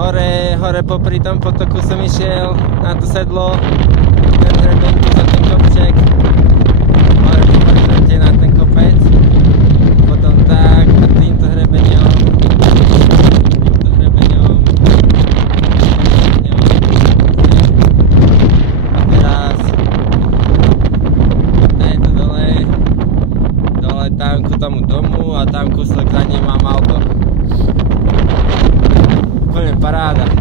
Hore popri tom potoku som išiel na to sedlo, ten hrebenku za ten kopček, hore po horizonte na ten kopec, potom tak a týmto hrebeňom a teraz tento dole tam ku tomu domu a tam kúsok za ním mám auto. Úplne paráda.